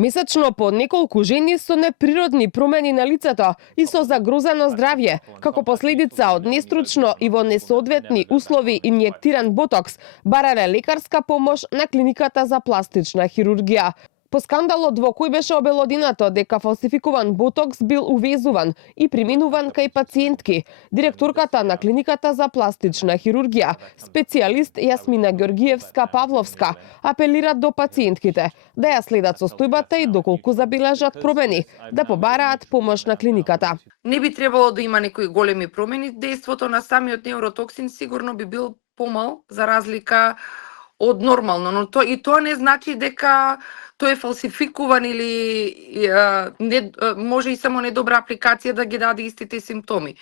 Месечно по неколку жени со неприродни промени на лицето и со загрозено здравје, како последица од нестручно и во несоодветни услови инјектиран ботокс, барале лекарска помош на клиниката за пластична хирургија. По скандалот во кој беше обелодинато дека фалсификуван ботокс бил увезуван и применуван кај пациентки, директорката на клиниката за пластична хирургија, специјалист Јасмина Ѓоргиевска-Павловска, апелира до пациентките да ја следат состојбата и доколку забележат промени, да побараат помош на клиниката. Не би требало да има некои големи промени, дејството на самиот неуротоксин сигурно би бил помал за разлика од нормално, но тоа не значи дека тој е фалсификуван или може и само недобра апликација да ги даде истите симптоми.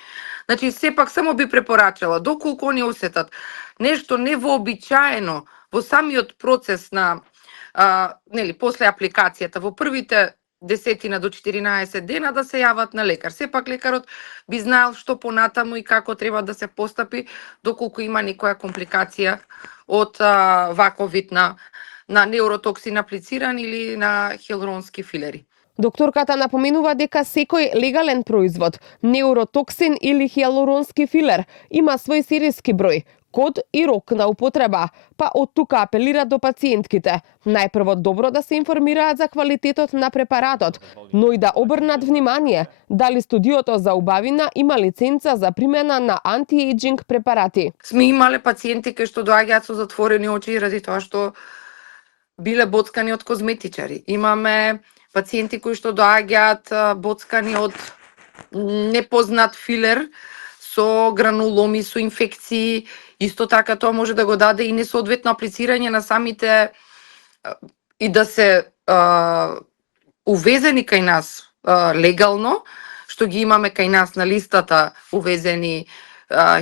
Значи, сепак само би препорачала, доколку они осетат нешто невообичаено во самиот процес на, после апликацијата, во првите 10 до 14 дена да се јават на лекар. Сепак лекарот би знаел што понатаму и како треба да се постапи доколку има некоја компликација од ваков вид на неуротоксин аплициран или на хиалуронски филери. Докторката напоменува дека секој легален производ, неуротоксин или хиалуронски филер, има свој серијски број, код и рок на употреба, па од тука апелира до пациентките. Најпрво добро да се информираат за квалитетот на препаратот, но и да обрнат внимание дали студиото за убавина има лиценца за примена на антиејџинг препарати. Сме имале пациенти кои што доаѓаат со затворени очи ради тоа што биле боцкани од козметичари. Имаме пациенти кои што доаѓаат боцкани од непознат филер со грануломи, со инфекции. Исто така тоа може да го даде и несоодветно аплицирање на самите и да се увезени кај нас легално, што ги имаме кај нас на листата увезени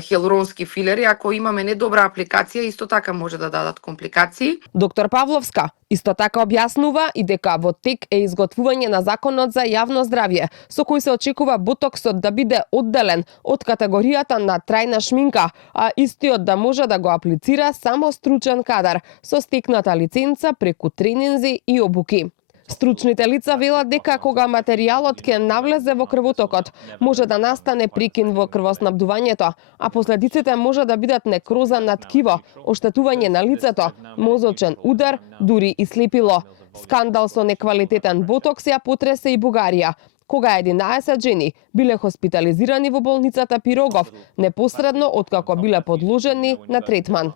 хиалуронски филери, ако имаме недобра апликација, исто така може да дадат компликации. Доктор Павловска исто така објаснува и дека во тек е изготвување на законот за јавно здравје, со кој се очекува ботоксот да биде одделен од категоријата на трајна шминка, а истиот да може да го аплицира само стручен кадар со стекната лиценца преку тренинзи и обуки. Стручните лица велат дека кога материјалот ќе навлезе во крвотокот, може да настане прекин во крвоснабдувањето, а последиците може да бидат некроза на ткиво, оштетување на лицето, мозочен удар, дури и слепило. Скандал со неквалитетен ботокс ја потресе и Бугарија, кога 11 жени биле хоспитализирани во болницата Пирогов, непосредно откако биле подложени на третман.